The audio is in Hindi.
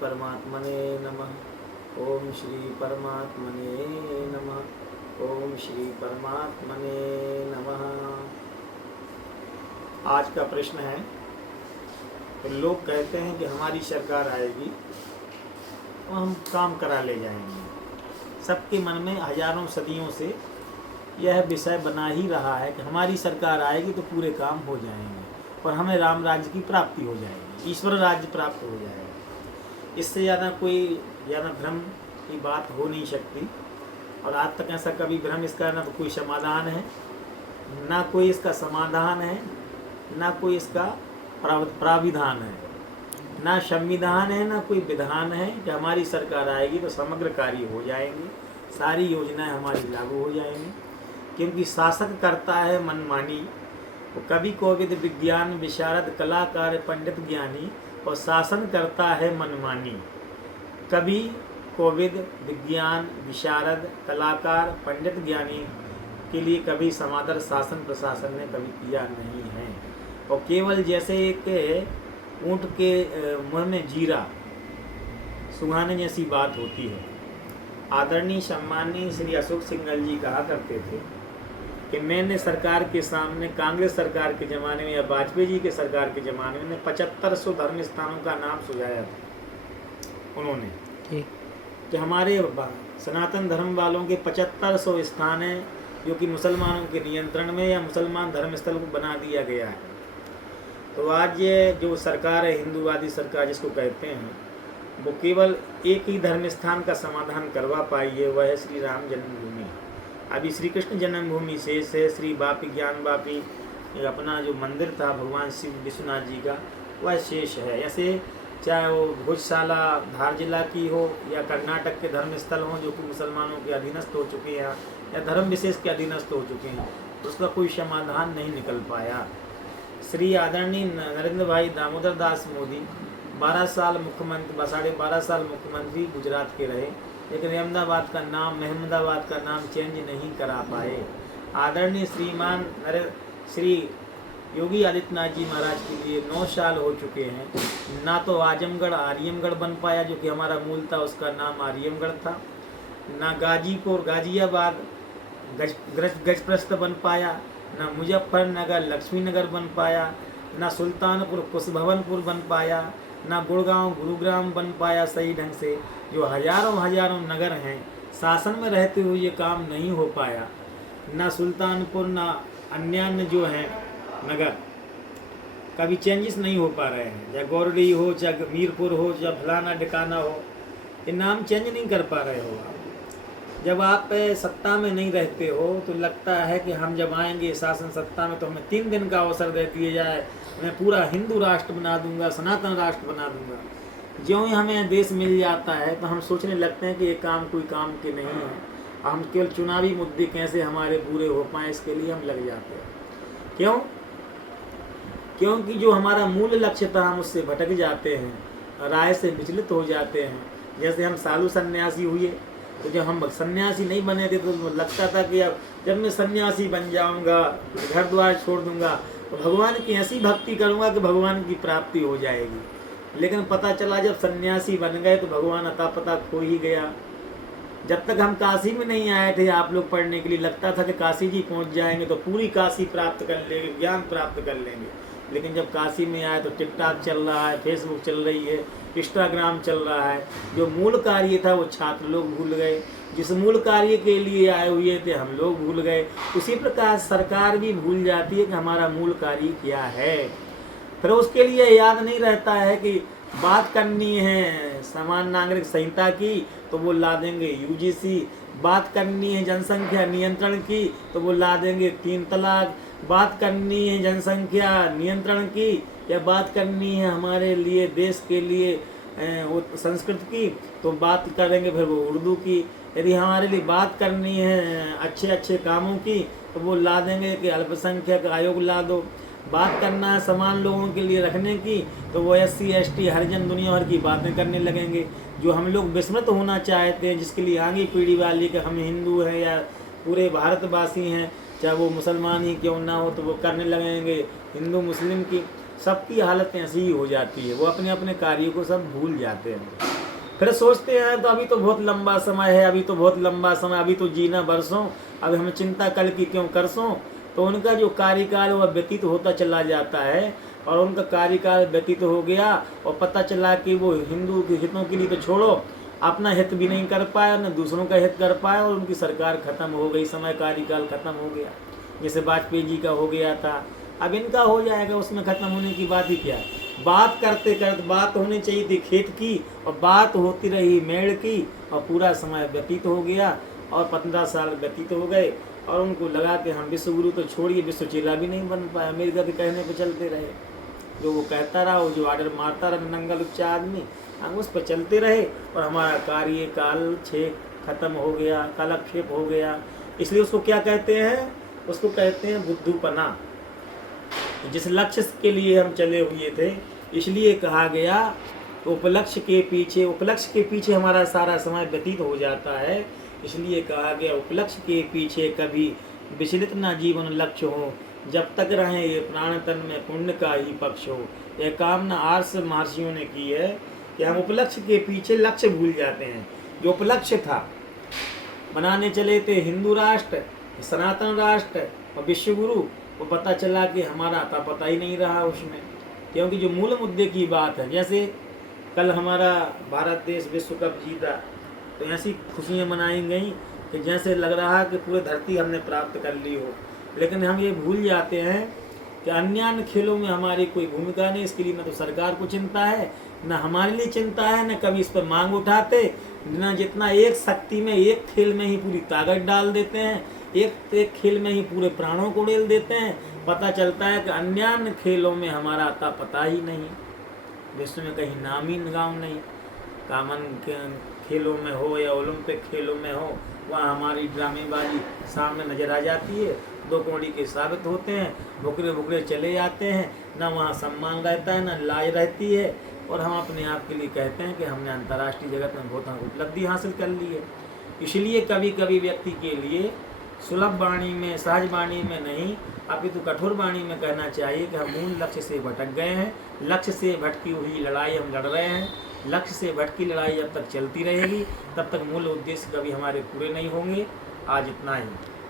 परमात्मने नमः। ओम श्री परमात्मने नमः। ओम श्री परमात्मने नमः। आज का प्रश्न है, तो लोग कहते हैं कि हमारी सरकार आएगी तो हम काम करा ले जाएंगे। सबके मन में हजारों सदियों से यह विषय बना ही रहा है कि हमारी सरकार आएगी तो पूरे काम हो जाएंगे और हमें राम राज्य की प्राप्ति हो जाएगी, ईश्वर राज्य प्राप्त हो जाएगा। इससे ज़्यादा भ्रम की बात हो नहीं सकती। और आज तक ऐसा कभी भ्रम इसका ना तो कोई समाधान है, ना कोई इसका समाधान है, ना कोई इसका प्राविधान है, ना संविधान है, ना कोई विधान है कि हमारी सरकार आएगी तो समग्र कार्य हो जाएंगे, सारी योजनाएं हमारी लागू हो जाएंगी। क्योंकि शासक करता है मनमानी, वो कवि कोविद विज्ञान विशारद कलाकार पंडित ज्ञानी, और शासन करता है मनमानी। कवि कोविद विज्ञान विशारद कलाकार पंडित ज्ञानी के लिए कभी समादर शासन प्रशासन ने कभी किया नहीं है। और केवल जैसे एक ऊँट के मुँह में जीरा सुहाने जैसी बात होती है। आदरणीय सम्माननीय श्री अशोक सिंघल जी कहा करते थे कि मैंने सरकार के सामने कांग्रेस सरकार के ज़माने में या वाजपेयी जी के सरकार के ज़माने में 7500 धर्म स्थानों का नाम सुझाया था उन्होंने कि हमारे सनातन धर्म वालों के 7500 स्थान हैं जो कि मुसलमानों के नियंत्रण में या मुसलमान धर्म स्थल को बना दिया गया है। तो आज ये जो सरकार है, हिंदूवादी सरकार जिसको कहते हैं, वो केवल एक ही धर्म स्थान का समाधान करवा पाई है, वह है श्री राम जन्मभूमि। अभी श्री कृष्ण जन्मभूमि शेष है, श्री बापी ज्ञान बापी अपना जो मंदिर था भगवान शिव विश्वनाथ जी का, वह शेष है। ऐसे चाहे वो भोजशाला धार जिला की हो या कर्नाटक के धर्म स्थल हों जो कि मुसलमानों के अधीनस्थ हो चुके हैं या धर्म विशेष के अधीनस्थ हो चुके हैं, उसका कोई समाधान नहीं निकल पाया। श्री आदरणीय नरेंद्र भाई दामोदर दास मोदी 12 साल मुख्यमंत्री, 12.5 साल मुख्यमंत्री गुजरात के रहे, लेकिन अहमदाबाद का नाम चेंज नहीं करा पाए। आदरणीय श्री योगी आदित्यनाथ जी महाराज के लिए 9 साल हो चुके हैं, ना तो आजमगढ़ आर्यमगढ़ बन पाया जो कि हमारा मूल था, उसका नाम आर्यमगढ़ था, ना गाजियाबाद गजप्रस्थ बन पाया, ना मुजफ्फरनगर लक्ष्मीनगर बन पाया, ना सुल्तानपुर कुशभवनपुर बन पाया, ना गुड़गांव गुरुग्राम बन पाया सही ढंग से। जो हजारों नगर हैं, शासन में रहते हुए ये काम नहीं हो पाया। ना सुल्तानपुर ना अन्य जो हैं नगर कभी चेंजेस नहीं हो पा रहे हैं, चाहे गौरडी हो, चाहे मीरपुर हो, चाहे फलाना ढिकाना हो, ये नाम चेंज नहीं कर पा रहे हो आप। जब आप सत्ता में नहीं रहते हो तो लगता है कि हम जब आएंगे शासन सत्ता में तो हमें 3 दिन का अवसर दे दिया जाए, मैं पूरा हिंदू राष्ट्र बना दूंगा, सनातन राष्ट्र बना दूंगा। ज्यों ही हमें देश मिल जाता है तो हम सोचने लगते हैं कि ये काम कोई काम के नहीं है, हम केवल चुनावी मुद्दे कैसे हमारे पूरे हो पाएँ इसके लिए हम लग जाते हैं। क्यों? क्योंकि जो हमारा मूल लक्ष्य था हम उससे भटक जाते हैं, राय से विचलित हो जाते हैं। जैसे हम साधु सन्यासी हुए, तो जब हम सन्यासी नहीं बने थे तो लगता था कि अब जब मैं सन्यासी बन जाऊंगा, घर द्वार छोड़ दूंगा, तो भगवान की ऐसी भक्ति करूंगा कि भगवान की प्राप्ति हो जाएगी। लेकिन पता चला जब सन्यासी बन गए तो भगवान अता पता खो ही गया। जब तक हम काशी में नहीं आए थे आप लोग पढ़ने के लिए, लगता था कि काशी जी पहुंच जाएंगे तो पूरी काशी प्राप्त कर लेंगे, ज्ञान प्राप्त कर लेंगे। लेकिन जब काशी में आए तो टिकटॉक चल रहा है, फेसबुक चल रही है, इंस्टाग्राम चल रहा है। जो मूल कार्य था वो छात्र लोग भूल गए, जिस मूल कार्य के लिए आए हुए थे हम लोग भूल गए। उसी प्रकार सरकार भी भूल जाती है कि हमारा मूल कार्य क्या है। फिर उसके लिए याद नहीं रहता है कि बात करनी है समान नागरिक संहिता की तो वो ला देंगे यूजीसी, बात करनी है जनसंख्या नियंत्रण की तो वो ला देंगे 3 तलाक, बात करनी है जनसंख्या नियंत्रण की या बात करनी है हमारे लिए देश के लिए संस्कृत की तो बात करेंगे फिर वो उर्दू की। यदि हमारे लिए बात करनी है अच्छे कामों की तो वो ला देंगे कि अल्पसंख्यक आयोग ला दो। बात करना है समान लोगों के लिए रखने की तो वो SC ST हरिजन दुनिया भर की बातें करने लगेंगे। जो हम लोग विस्मृत होना चाहते हैं, जिसके लिए आगे पीढ़ी वाली कि हम हिंदू हैं या पूरे भारतवासी हैं, चाहे वो मुसलमान ही क्यों ना हो, तो वो करने लगेंगे हिंदू मुस्लिम की। सबकी हालत ऐसी ही हो जाती है, वो अपने अपने कार्यों को सब भूल जाते हैं। फिर सोचते हैं तो अभी तो बहुत लंबा समय है, अभी तो बहुत लंबा समय, अभी तो जीना बरसों, अभी हमें चिंता कल की क्यों करसों। तो उनका जो कार्यकाल वह व्यतीत होता चला जाता है, और उनका कार्यकाल व्यतीत हो गया और पता चला कि वो हिंदू के हितों के लिए तो छोड़ो, अपना हित भी नहीं कर पाया, न दूसरों का हित कर पाया, और उनकी सरकार खत्म हो गई, समय कार्यकाल खत्म हो गया। जैसे वाजपेयी जी का हो गया था, अब इनका हो जाएगा, उसमें खत्म होने की बात ही क्या है। बात करते करते बात होनी चाहिए थी खेत की, और बात होती रही मेड़ की, और पूरा समय व्यतीत हो गया और 15 साल व्यतीत हो गए, और उनको लगा कि हम विश्व गुरु तो छोड़िए, विश्व चेला भी नहीं बन पाया। अमेरिका के कहने पे चलते रहे, जो वो कहता रहा, वो जो आर्डर मारता रहा नंगल उच्चा आदमी, हम उस पर चलते रहे, और हमारा कार्यकाल खत्म हो गया, कालक्षेप हो गया। इसलिए उसको क्या कहते हैं, उसको कहते हैं बुद्धूपना। जिस लक्ष्य के लिए हम चले हुए थे, इसलिए कहा गया उपलक्ष्य के पीछे हमारा सारा समय व्यतीत हो जाता है। इसलिए कहा गया उपलक्ष्य के पीछे कभी विचलित ना जीवन लक्ष्य हो, जब तक रहे ये प्राण तन में पुण्य का ही पक्ष हो। यह कामना आर्ष महर्षियों ने की है कि हम उपलक्ष्य के पीछे लक्ष्य भूल जाते हैं। जो उपलक्ष्य था, बनाने चले थे हिंदू राष्ट्र, सनातन राष्ट्र और विश्व गुरु, वो पता चला कि हमारा अता पता ही नहीं रहा उसमें, क्योंकि जो मूल मुद्दे की बात है, जैसे कल हमारा भारत देश विश्व कप जीता, तो ऐसी खुशियाँ मनाई गई कि जैसे लग रहा कि पूरी धरती हमने प्राप्त कर ली हो। लेकिन हम ये भूल जाते हैं कि अन्य खेलों में हमारी कोई भूमिका नहीं। इसके लिए न तो सरकार को चिंता है, न हमारे लिए चिंता है, न कभी इस पर मांग उठाते, न जितना एक शक्ति में, एक खेल में ही पूरी ताकत डाल देते हैं, एक खेल में ही पूरे प्राणों को डेल देते हैं। पता चलता है कि अन्य खेलों में हमारा अता पता ही नहीं, विश्व में कहीं नाम ही गाँव नहीं। कॉमन खेलों में हो या ओलंपिक खेलों में हो, वहाँ हमारी ड्रामेबाजी सामने नजर आ जाती है, दो कौड़ी के साबित होते हैं, भुकरे भुकरे चले जाते हैं, ना वहाँ सम्मान रहता है, ना लाज रहती है, और हम अपने आप के लिए कहते हैं कि हमने अंतर्राष्ट्रीय जगत में बहुत उपलब्धि हासिल कर ली है। इसलिए कभी कभी व्यक्ति के लिए सुलभ वाणी में, सहज वाणी में नहीं, अपितु कठोर वाणी में कहना चाहिए कि हम मूल लक्ष्य से भटक गए हैं। लक्ष्य से भटकी हुई लड़ाई हम लड़ रहे हैं। लक्ष्य से भटकी लड़ाई जब तक चलती रहेगी, तब तक मूल उद्देश्य कभी हमारे पूरे नहीं होंगे। आज इतना ही।